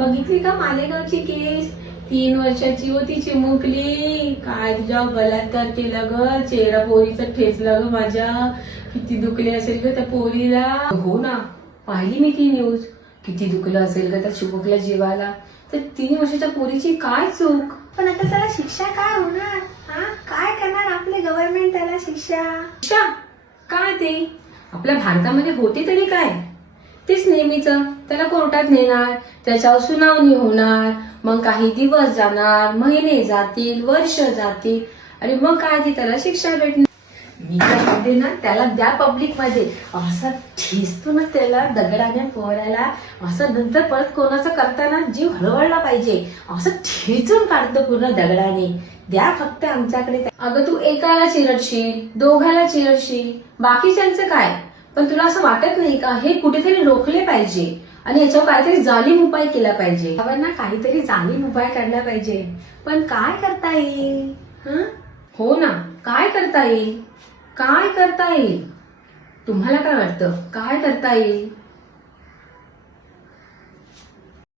बघितली का मालेगावची केस? 3 वर्षाची होती चिमुकली. काय तुझ्या बलात्कार केला ग, चेहरा पोरीचा ठेचला ग माझ्या. किती दुखले असेल ग त्या पोरीला. हो ना, पाहिली मी ती न्यूज. किती दुखलं असेल ग त्या चिमुकल्या जीवाला. तर 3 वर्षाच्या पोरीची काय चूक? पण आता त्याला शिक्षा काय होणार? काय करणार आपले गव्हर्नमेंट त्याला शिक्षा? शिक्षा काय ते आपल्या भारतामध्ये होते तरी काय? तेच नेहमीच, त्याला कोर्टात नेणार, त्याच्यावर सुनावणी होणार, मग काही दिवस जाणार, महिने जातील, वर्ष जातील, आणि मग काय ती त्याला शिक्षा भेटणार. मी काय म्हणते ना, त्याला द्या पब्लिक मध्ये असं ठेचतो ना त्याला दगडाने पोरायला, असं नंतर परत कोणाचं करताना जीव हळवळला पाहिजे, असं ठेचून काढतो पूर्ण दगडाने. द्या फक्त आमच्याकडे. अगं तू एकाला चिरडशील, दोघाला चिरडशील, बाकीच्यांचं काय? पण तुला असं वाटत नाही का हे कुठेतरी रोखले पाहिजे आणि याच्यावर काहीतरी जालीम उपाय केला पाहिजे? ना काहीतरी जालीम उपाय काढला पाहिजे. पण काय करता येईल? हो ना, काय करता येईल? काय करता येईल? तुम्हाला काय वाटतं, काय करता येईल?